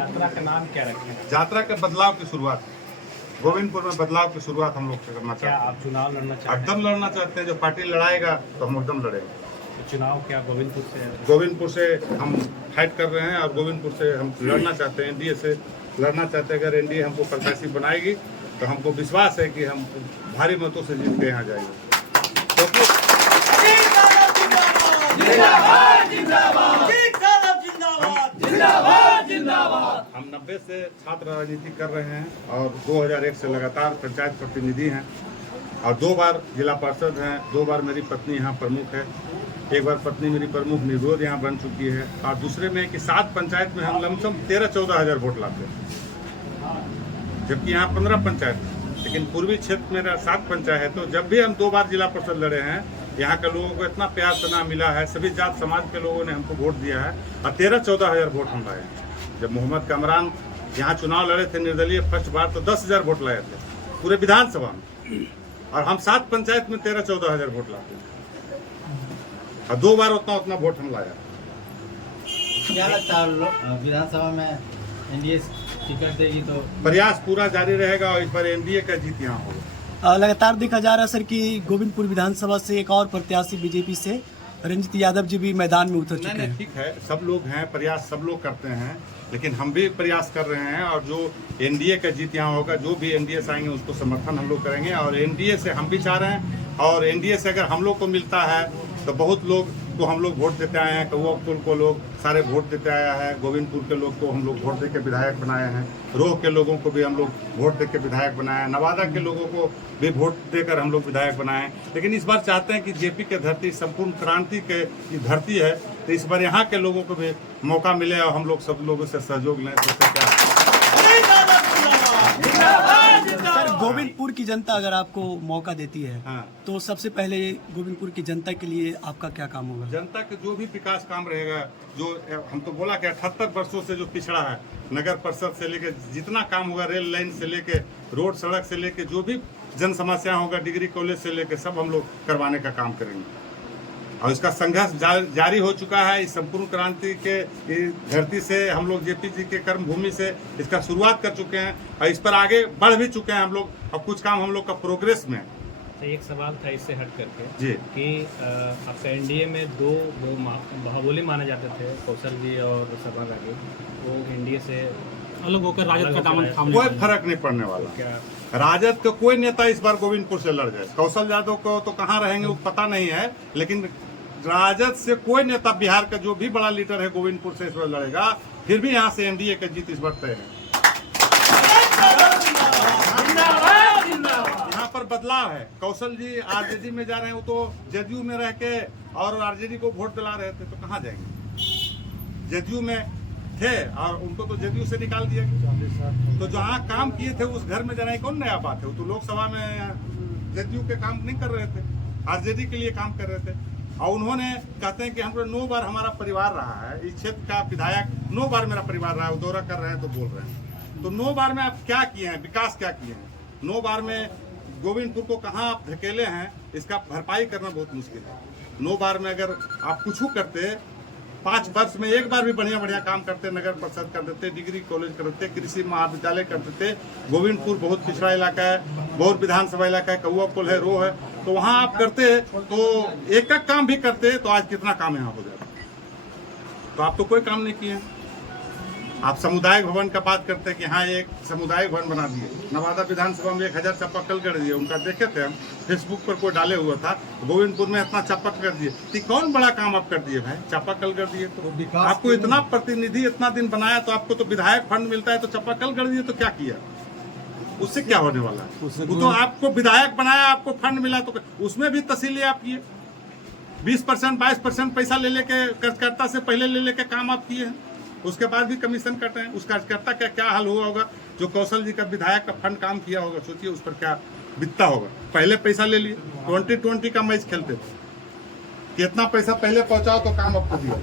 यात्रा का नाम क्या रखें? यात्रा के बदलाव की शुरुआत, गोविंदपुर में बदलाव की शुरुआत हम लोग करना क्या चाहते हैं। आप चुनाव लड़ना चाहते हैं? एकदम लड़ना चाहते हैं, जो पार्टी लड़ाएगा तो हम एकदम लड़ेंगे। तो चुनाव क्या गोविंदपुर से है? गोविंदपुर से हम फाइट कर रहे हैं और गोविंदपुर से हम लड़ना चाहते हैं, एनडीए से लड़ना चाहते हैं। अगर एनडीए हमको प्रत्याशी बनाएगी तो हमको विश्वास है कि हम भारी मतों से जीत के यहाँ जाएंगे। हम 90 से छात्र राजनीति कर रहे हैं और 2001 से लगातार पंचायत प्रतिनिधि हैं और 2 बार जिला पार्षद हैं। 2 बार मेरी पत्नी यहाँ प्रमुख है। एक बार पत्नी मेरी प्रमुख निर्विरोध यहाँ बन चुकी है और दूसरे में कि 7 पंचायत में हम लमसम 13-14 हज़ार वोट लाते हैं, जबकि यहाँ 15 पंचायत है। लेकिन पूर्वी क्षेत्र में 7 पंचायत है। तो जब भी हम 2 बार जिला परिषद लड़े हैं, यहाँ के लोगों को इतना प्यार सना मिला है, सभी जात समाज के लोगों ने हमको वोट दिया है और 13-14 हज़ार वोट हम लाए। जब मोहम्मद कामरान यहाँ चुनाव लड़े थे निर्दलीय फर्स्ट बार, तो 10,000 वोट लाए थे पूरे विधानसभा में, और हम 7 पंचायत में 13-14 हज़ार वोट लाते हैं और 2 बार उतना वोट हम लाया। क्या लगता है विधानसभा में एनडीए टिकट देगी तो? प्रयास पूरा जारी रहेगा और इस बार एनडीए का जीत यहाँ होगा। लगातार देखा जा रहा है सर कि गोविंदपुर विधानसभा से एक और प्रत्याशी बीजेपी से रंजित यादव जी भी मैदान में उतर चुके हैं। ठीक है, सब लोग हैं, प्रयास सब लोग करते हैं, लेकिन हम भी प्रयास कर रहे हैं और जो एनडीए का जीत यहाँ होगा, जो भी एनडीए से आएंगे उसको समर्थन हम लोग करेंगे। और एनडीए से हम भी चाह रहे हैं और एनडीए से अगर हम लोग को मिलता है तो बहुत लोग को हम लोग वोट देते आए हैं। कौआपुर को लोग सारे वोट देते आया है, गोविंदपुर के लोग को हम लोग वोट दे के विधायक बनाए हैं, रोह के लोगों को भी हम लोग वोट दे के विधायक बनाए हैं, नवादा के लोगों को भी वोट देकर हम लोग विधायक बनाए हैं। लेकिन इस बार चाहते हैं कि जेपी के धरती संपूर्ण क्रांति के धरती है, तो इस बार यहाँ के लोगों को भी मौका मिले और हम लोग सब लोगों से सहयोग लें। तो क्या सर, गोविंदपुर की जनता अगर आपको मौका देती है, हाँ, तो सबसे पहले गोविंदपुर की जनता के लिए आपका क्या काम होगा? जनता के जो भी विकास काम रहेगा, जो हम तो बोला कि 78 वर्षों से जो पिछड़ा है, नगर परिषद से लेके जितना काम होगा, रेल लाइन से लेके रोड सड़क से लेके जो भी जन समस्या होगा, डिग्री कॉलेज से लेके सब हम लोग करवाने का काम करेंगे। और इसका संघर्ष जारी हो चुका है। इस संपूर्ण क्रांति के धरती से हम लोग जेपी जी के कर्म भूमि से इसका शुरुआत कर चुके हैं और इस पर आगे बढ़ भी चुके हैं हम लोग, और कुछ काम हम लोग का प्रोग्रेस में। तो एक सवाल था इससे हट करके जी कि आपका एनडीए में दो बाहुबली माने जाते थे, कौशल जी और सभा गांधी, वो एनडीए से अलग होकर राजद का दामन थाम कोई फर्क नहीं पड़ने वाला। क्या राजद का कोई नेता इस बार गोविंदपुर से लड़ जाए, कौशल यादव को तो कहाँ रहेंगे वो पता नहीं है, लेकिन राजद से कोई नेता बिहार का जो भी बड़ा लीडर है गोविंदपुर से इस बार लड़ेगा। फिर भी यहाँ से एनडीए का जीत इस बार तय है। यहाँ पर बदलाव है। कौशल जी आरजेडी में जा रहे हैं, वो तो जदयू में रह के और आरजेडी को वोट दिला रहे थे, तो कहाँ जाएंगे? जदयू में थे और उनको तो जदयू से निकाल दिया गया। तो जहाँ काम किए थे उस घर में जाना कौन नया बात है? वो तो लोकसभा में जदयू के काम नहीं कर रहे थे, आरजेडी के लिए काम कर रहे थे। और उन्होंने कहते हैं कि हमको 9 बार हमारा परिवार रहा है, इस क्षेत्र का विधायक 9 बार मेरा परिवार रहा है, वो दौरा कर रहे हैं तो बोल रहे हैं। तो 9 बार में आप क्या किए हैं, विकास क्या किए हैं? 9 बार में गोविंदपुर को कहाँ आप धकेले हैं, इसका भरपाई करना बहुत मुश्किल है। 9 बार में अगर आप कुछ करते, 5 वर्ष में एक बार भी बढ़िया काम करते, नगर परिषद कर देते, डिग्री कॉलेज कर देते, कृषि महाविद्यालय कर देते। गोविंदपुर बहुत पिछड़ा इलाका है, बहुत विधानसभा इलाका है, कौआपुर है, रोह है, तो वहाँ आप करते तो एक काम भी करते तो आज कितना काम यहाँ हो जाता। तो आप तो कोई काम नहीं किए। आप सामुदायिक भवन का बात करते हैं कि हाँ एक सामुदायिक भवन बना दिए। नवादा विधानसभा में 1000 चापाकल कर दिए, उनका देखे थे हम, फेसबुक पर कोई डाले हुआ था। गोविंदपुर में इतना चापाकल कर दिए, तो कौन बड़ा काम आप कर दिए भाई? चापाकल कर दिए तो आपको इतना प्रतिनिधि इतना दिन बनाया, तो आपको तो विधायक फंड मिलता है, तो चापाकल कर दिए तो क्या किया? उससे क्या होने वाला है? वो तो आपको विधायक बनाया, आपको फंड मिला, तो उसमें भी तसीले आप किए। 20% 22% पैसा ले लेके कार्यकर्ता से पहले ले लेके काम आप किए हैं, उसके बाद भी कमीशन कटे हैं। उस कार्यकर्ता का क्या हाल हुआ होगा जो कौशल जी का विधायक का फंड काम किया होगा? सोचिए उस पर क्या बीतता होगा। पहले पैसा ले लिए, 2020 का मैच खेलते थे, कितना पैसा पहले पहुंचाओ तो काम आपको दिया।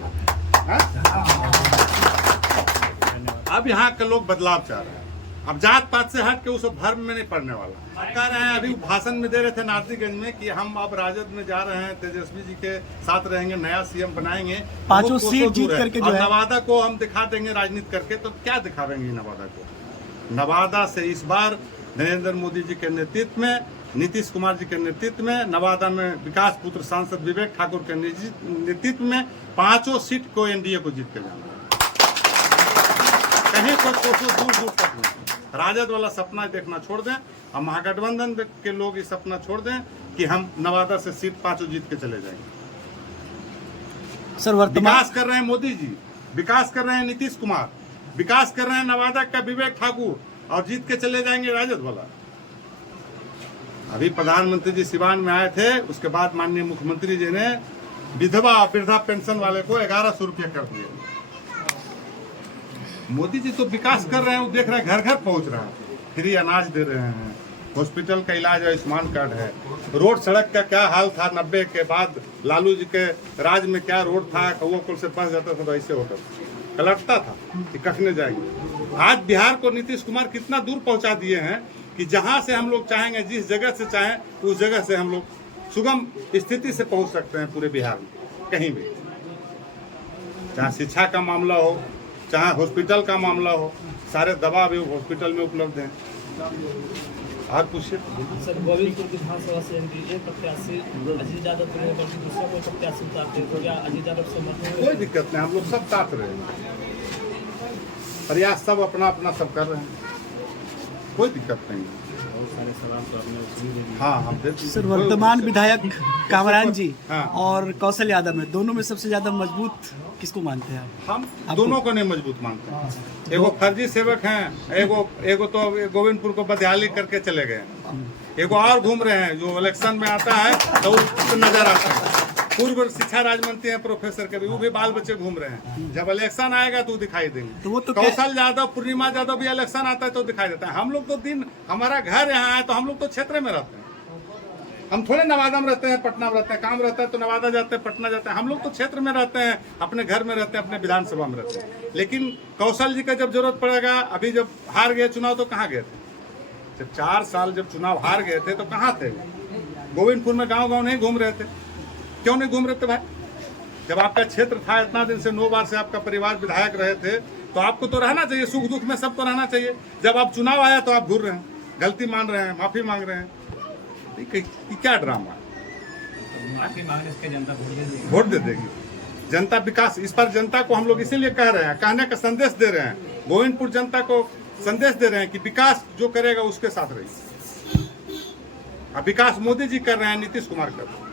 अब यहाँ के लोग बदलाव चाह रहे हैं, अब जात पात से हट के उस धर्म में नहीं पड़ने वाला। कह रहे हैं अभी भाषण में दे रहे थे नारदीगंज में कि हम अब राजद में जा रहे हैं, तेजस्वी जी के साथ रहेंगे, नया सीएम बनाएंगे, पांचों वो सीट जीत दूर है। करके जो और है नवादा को हम दिखा देंगे राजनीति करके, तो क्या दिखावेंगे नवादा को? नवादा से इस बार नरेंद्र मोदी जी के नेतृत्व में, नीतीश कुमार जी के नेतृत्व में, नवादा में विकास पुत्र सांसद विवेक ठाकुर के नेतृत्व में 5 सीट को एनडीए को जीत के जाना है। कहीं को कोसों दूर दूर तक नहीं। राजद वाला सपना देखना छोड़ दें और महागठबंधन के लोग ये सपना छोड़ दें कि हम नवादा से सीट 5 जीत के चले जाएंगे। सर वर्तमान विकास कर रहे हैं मोदी जी, विकास कर रहे हैं नीतीश कुमार, विकास कर रहे हैं नवादा का विवेक ठाकुर, और जीत के चले जाएंगे राजद वाला। अभी प्रधानमंत्री जी सिवान में आए थे, उसके बाद माननीय मुख्यमंत्री जी ने विधवा और वृद्धा पेंशन वाले को 1100 रुपये कर दिए। मोदी जी तो विकास कर रहे हैं, वो देख रहे हैं, घर घर पहुंच रहे हैं, फ्री अनाज दे रहे हैं, हॉस्पिटल का इलाज आयुष्मान कार्ड है। रोड सड़क का क्या हाल था 90 के बाद, लालू जी के राज में क्या रोड था, कौवा कुल से फंस जाता था तो ऐसे होता कलटता था कि कखने जाएंगे। आज बिहार को नीतीश कुमार कितना दूर पहुंचा दिए हैं कि जहां से हम लोग चाहेंगे, जिस जगह से चाहें उस जगह से हम लोग सुगम स्थिति से पहुंच सकते हैं पूरे बिहार में, कहीं भी। चाहे शिक्षा का मामला हो, चाहे हॉस्पिटल का मामला हो, सारे दवा भी हॉस्पिटल में उपलब्ध हैं। और पूछिए सर, गोविंदपुर विधानसभा से एनडीए प्रत्याशी अजीत यादव को नहीं बल्कि दूसरा कोई प्रत्याशी उतारते तो क्या अजीत यादव समर्थन? कोई दिक्कत नहीं, हम लोग सब साथ रहे हैं, प्रयास सब अपना अपना सब कर रहे हैं, कोई दिक्कत नहीं। हाँ हम सर वर्तमान विधायक कामरान जी हाँ। और कौशल यादव में दोनों में सबसे ज्यादा मजबूत किसको मानते हैं आप? हम दोनों को नहीं मजबूत मानते हैं। एगो फर्जी सेवक हैं, एगो तो गोविंदपुर को बदहाली करके चले गए, एगो और घूम रहे हैं जो इलेक्शन में आता है तो नजर आता है। पूर्व शिक्षा राज्य मंत्री हैं प्रोफेसर के, वो भी बाल बच्चे घूम रहे हैं, जब इलेक्शन आएगा तो दिखाई देंगे। तो वो तो कौशल यादव, पूर्णिमा यादव भी इलेक्शन आता है तो दिखाई देता है। हम लोग तो दिन, हमारा घर यहाँ है तो हम लोग तो क्षेत्र में रहते हैं, हम थोड़े नवादा में रहते हैं, पटना में रहते हैं, काम रहता है तो नवादा जाते हैं, पटना जाते हैं। हम लोग तो क्षेत्र में रहते हैं, अपने घर में रहते हैं, अपने विधानसभा में रहते हैं। लेकिन कौशल जी का जब जरूरत पड़ेगा, अभी जब हार गए चुनाव तो कहाँ गए थे? जब 4 साल जब चुनाव हार गए थे तो कहाँ थे? गोविंदपुर में गांव गांव नहीं घूम रहे थे। क्यों नहीं घूम रहे थे भाई? जब आपका क्षेत्र था, इतना दिन से 9 बार से आपका परिवार विधायक रहे थे, तो आपको तो रहना चाहिए, सुख दुख में सब तो रहना चाहिए। जब आप चुनाव आया तो आप घूर रहे हैं, गलती मान रहे हैं, माफी मांग रहे हैं। क्या ड्रामा? माफी मांगने से जनता वोट दे देगी। जनता विकास, इस पर जनता को हम लोग इसीलिए कह रहे हैं, कहने का संदेश दे रहे हैं, गोविंदपुर जनता को संदेश दे रहे हैं कि विकास जो करेगा उसके साथ रहिए। अब विकास मोदी जी कर रहे हैं, नीतीश कुमार कर रहे हैं,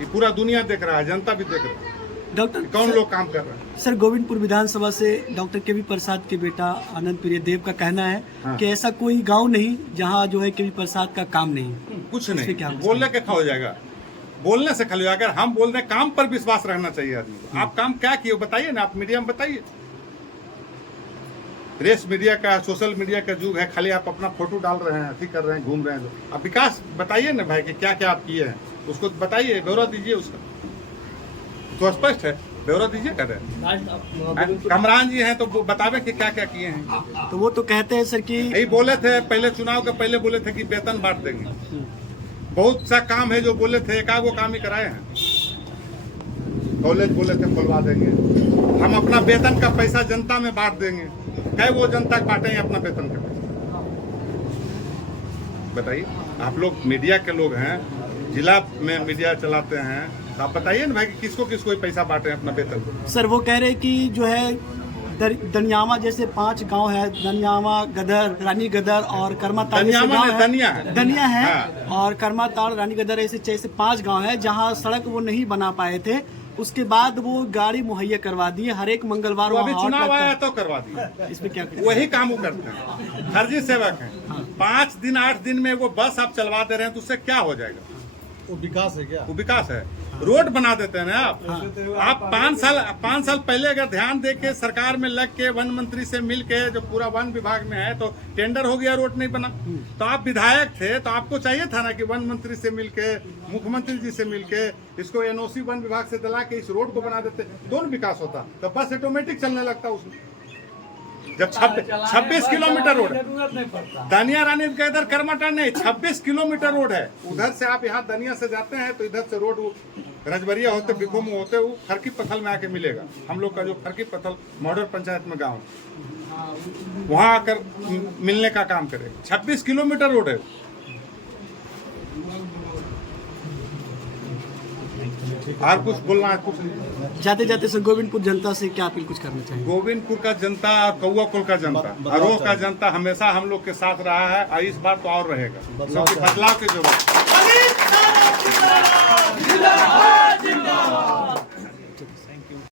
ये पूरा दुनिया देख रहा है, जनता भी देख रहा है डॉक्टर कौन लोग काम कर रहे हैं। सर गोविंदपुर विधानसभा से डॉक्टर केवी प्रसाद के बेटा आनंद प्रियदेव का कहना है कि ऐसा कोई गांव नहीं जहां जो है केवी प्रसाद का काम नहीं। कुछ नहीं, बोलने के खा हो जाएगा, बोलने से खाली। अगर हम बोल रहे हैं, काम पर विश्वास रहना चाहिए आदमी को। आप काम क्या किए बताइए ना, आप मीडिया में बताइए। प्रेस मीडिया का, सोशल मीडिया का युग है, खाली आप अपना फोटो डाल रहे हैं, अथी कर रहे हैं, घूम रहे हैं। आप विकास बताइए ना भाई कि क्या क्या आप किए हैं, उसको बताइए, ब्यौरा दीजिए उसका। तो स्पष्ट है, ब्यौरा दीजिए कर रहे हैं। कमरान जी हैं तो बतावे कि क्या क्या किए हैं। तो वो तो कहते हैं सर कि यही बोले थे पहले, चुनाव के पहले बोले थे कि वेतन बांट देंगे। बहुत सा काम है जो बोले थे, एक आगो काम ही कराए हैं। कॉलेज बोले थे खुलवा देंगे, हम अपना वेतन का पैसा जनता में बांट देंगे। कई वो जनता बांटेंगे अपना वेतन का पैसा? बताइए, आप लोग मीडिया के लोग हैं, जिला में मीडिया चलाते हैं, तो आप बताइए ना भाई कि किसको किसको पैसा बांटे अपना वेतन। सर वो कह रहे कि जो है दनियामा जैसे 5 गांव है, दनियामा, गदर, रानी गदर और कर्माताल दनिया है हाँ। और कर्माताल, रानी गदर ऐसे 5 गांव है जहां सड़क वो नहीं बना पाए थे। उसके बाद वो गाड़ी मुहैया करवा दिए, हर एक मंगलवार अभी चुनाव आया तो करवा दिया। इसमें क्या वही काम वो करते हैं, फर्जी सेवक हैं। 5 दिन 8 दिन में वो बस आप चलवा दे रहे हैं तो उससे क्या हो जाएगा? वो विकास है क्या? वो विकास है। रोड बना देते हैं ना आप 5 साल पहले अगर ध्यान दे के सरकार में लग के वन मंत्री से मिल के, जो पूरा वन विभाग में है, तो टेंडर हो गया, रोड नहीं बना। तो आप विधायक थे तो आपको चाहिए था ना कि वन मंत्री से मिल के, मुख्यमंत्री जी से मिल के इसको एनओसी वन विभाग से दिला के इस रोड को बना देते, दोनों विकास होता, तो बस ऑटोमेटिक चलने लगता उसमें। जब 26 किलोमीटर रोड है, दनिया रानी का इधर करमाटांड नहीं, 26 किलोमीटर रोड है। उधर से आप यहाँ दनिया से जाते हैं तो इधर से रोड रजबरिया होते बिखो में होते वो खरकी पथल में आके मिलेगा। हम लोग का जो खरकी पथल मॉडल पंचायत में गाँव, वहाँ आकर मिलने का काम करे। 26 किलोमीटर रोड है। और कुछ बोलना है? कुछ जाते जाते सर गोविंदपुर जनता से क्या अपील कुछ करना चाहिए? जिंदपुर का जनता और कौआकोल का जनता, अरोह का जनता हमेशा हम लोग के साथ रहा है और इस बार तो और रहेगा, क्योंकि बदलाव की जरूरत है।